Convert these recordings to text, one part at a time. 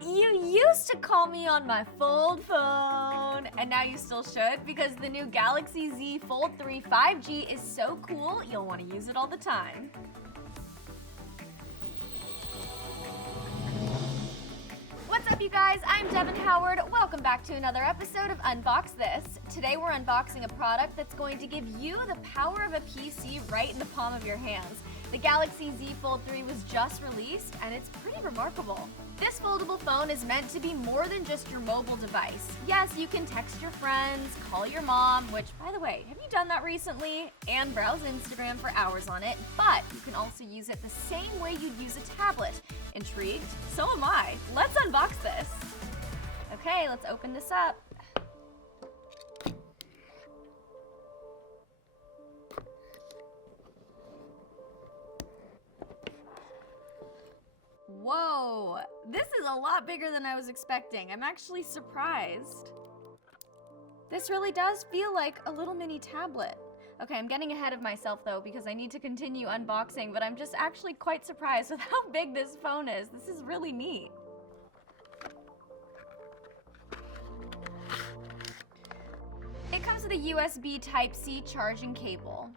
You used to call me on my fold phone, and now you still should, because the new Galaxy Z Fold3 5G is so cool, you'll want to use it all the time. What's up, you guys? I'm Devin Howard. Welcome back to another episode of Unbox This. Today we're unboxing a product that's going to give you the power of a PC right in the palm of your hands. The Galaxy Z Fold3 was just released, and it's pretty remarkable. This foldable phone is meant to be more than just your mobile device. Yes, you can text your friends, call your mom, which, by the way, have you done that recently? And browse Instagram for hours on it, but you can also use it the same way you'd use a tablet. Intrigued? So am I. Let's unbox this. Okay, let's open this up. Whoa, this is a lot bigger than I was expecting. I'm actually surprised. This really does feel like a little mini tablet. Okay, I'm getting ahead of myself though because I need to continue unboxing, but I'm just actually quite surprised with how big this phone is. This is really neat. It comes with a USB Type-C charging cable.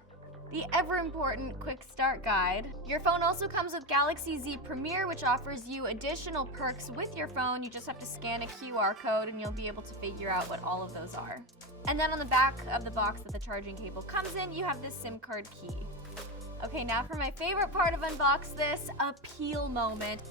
The ever-important quick start guide. Your phone also comes with Galaxy Z Premier, which offers you additional perks with your phone. You just have to scan a QR code and you'll be able to figure out what all of those are. And then on the back of the box that the charging cable comes in, you have this SIM card key. Okay, now for my favorite part of Unbox This, a peel moment.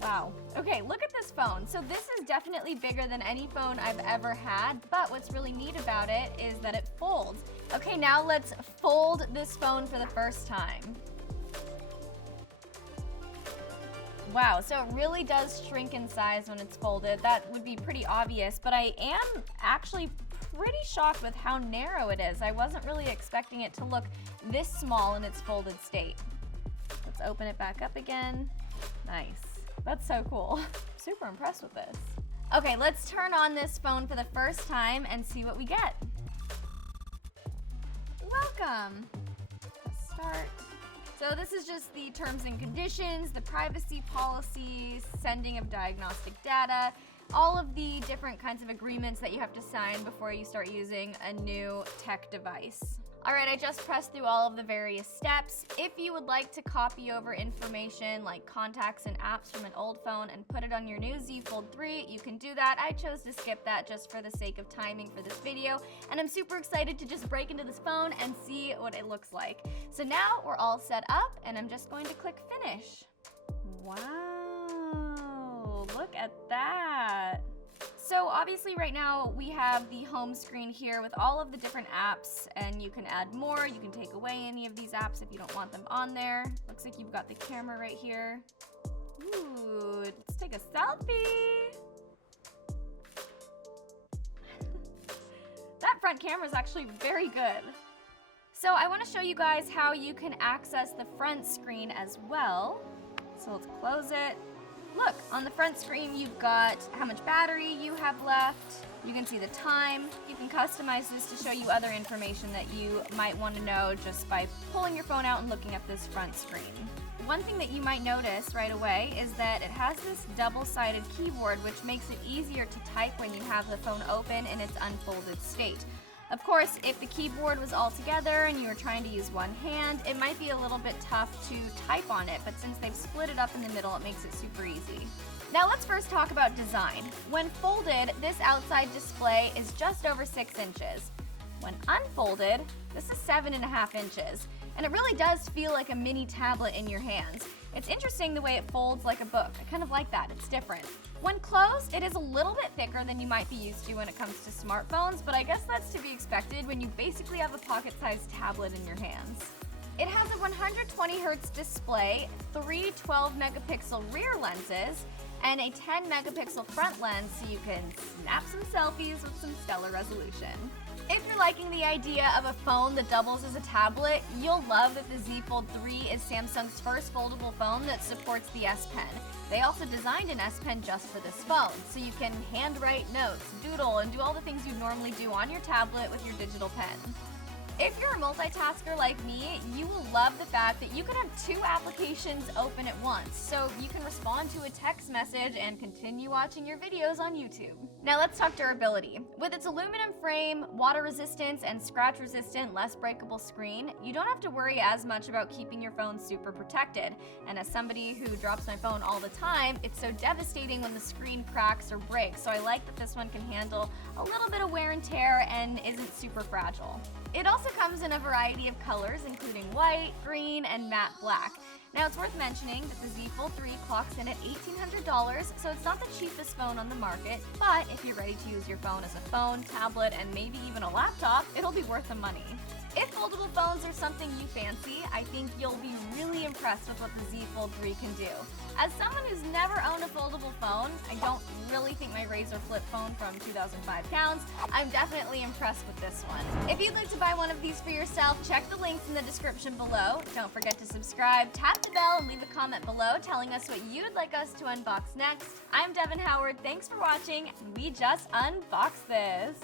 Wow. Okay, look at this phone. So this is definitely bigger than any phone I've ever had, but what's really neat about it is that it folds. Okay, now let's fold this phone for the first time. Wow, so it really does shrink in size when it's folded. That would be pretty obvious, but I am actually pretty shocked with how narrow it is. I wasn't really expecting it to look this small in its folded state. Let's open it back up again. Nice. That's so cool. Super impressed with this. Okay, let's turn on this phone for the first time and see what we get. Welcome. Let's start. So this is just the terms and conditions, the privacy policies, sending of diagnostic data, all of the different kinds of agreements that you have to sign before you start using a new tech device. All right, I just pressed through all of the various steps. If you would like to copy over information like contacts and apps from an old phone and put it on your new Z Fold3, you can do that. I chose to skip that just for the sake of timing for this video, and I'm super excited to just break into this phone and see what it looks like. So now we're all set up, and I'm just going to click finish. Wow, look at that. So obviously right now we have the home screen here with all of the different apps, and you can add more. You can take away any of these apps if you don't want them on there. Looks like you've got the camera right here. Ooh, let's take a selfie. That front camera is actually very good. So I want to show you guys how you can access the front screen as well. So let's close it. Look, on the front screen, you've got how much battery you have left. You can see the time. You can customize this to show you other information that you might want to know just by pulling your phone out and looking at this front screen. One thing that you might notice right away is that it has this double-sided keyboard, which makes it easier to type when you have the phone open in its unfolded state. Of course, if the keyboard was all together and you were trying to use one hand, it might be a little bit tough to type on it, but since they've split it up in the middle, it makes it super easy. Now let's first talk about design. When folded, this outside display is just over 6 inches. When unfolded, this is 7.5 inches, and it really does feel like a mini tablet in your hands. It's interesting the way it folds like a book. I kind of like that, it's different. When closed, it is a little bit thicker than you might be used to when it comes to smartphones, but I guess that's to be expected when you basically have a pocket-sized tablet in your hands. It has a 120Hz display, 3 12-megapixel rear lenses, and a 10-megapixel front lens so you can snap some selfies with some stellar resolution. If you're liking the idea of a phone that doubles as a tablet, you'll love that the Z Fold3 is Samsung's first foldable phone that supports the S Pen. They also designed an S Pen just for this phone, so you can handwrite notes, doodle, and do all the things you normally do on your tablet with your digital pen. If you're a multitasker like me, you will love the fact that you can have 2 applications open at once, so you can respond to a text message and continue watching your videos on YouTube. Now let's talk durability. With its aluminum frame, water resistance, and scratch resistant, less breakable screen, you don't have to worry as much about keeping your phone super protected. And as somebody who drops my phone all the time, it's so devastating when the screen cracks or breaks, so I like that this one can handle a little bit of wear and tear and isn't super fragile. It also comes in a variety of colors, including white, green, and matte black. Now it's worth mentioning that the Z Fold3 clocks in at $1,800, so it's not the cheapest phone on the market, but if you're ready to use your phone as a phone, tablet, and maybe even a laptop, it'll be worth the money. If foldable phones are something you fancy, I think you'll be really impressed with what the Z Fold3 can do. As someone who's never owned a foldable phone, I don't really think my Razr flip phone from 2005 counts. I'm definitely impressed with this one. If you'd like to buy one of these for yourself, check the links in the description below. Don't forget to subscribe, tap the bell, and leave a comment below telling us what you'd like us to unbox next. I'm Devin Howard, thanks for watching, and we just unboxed this.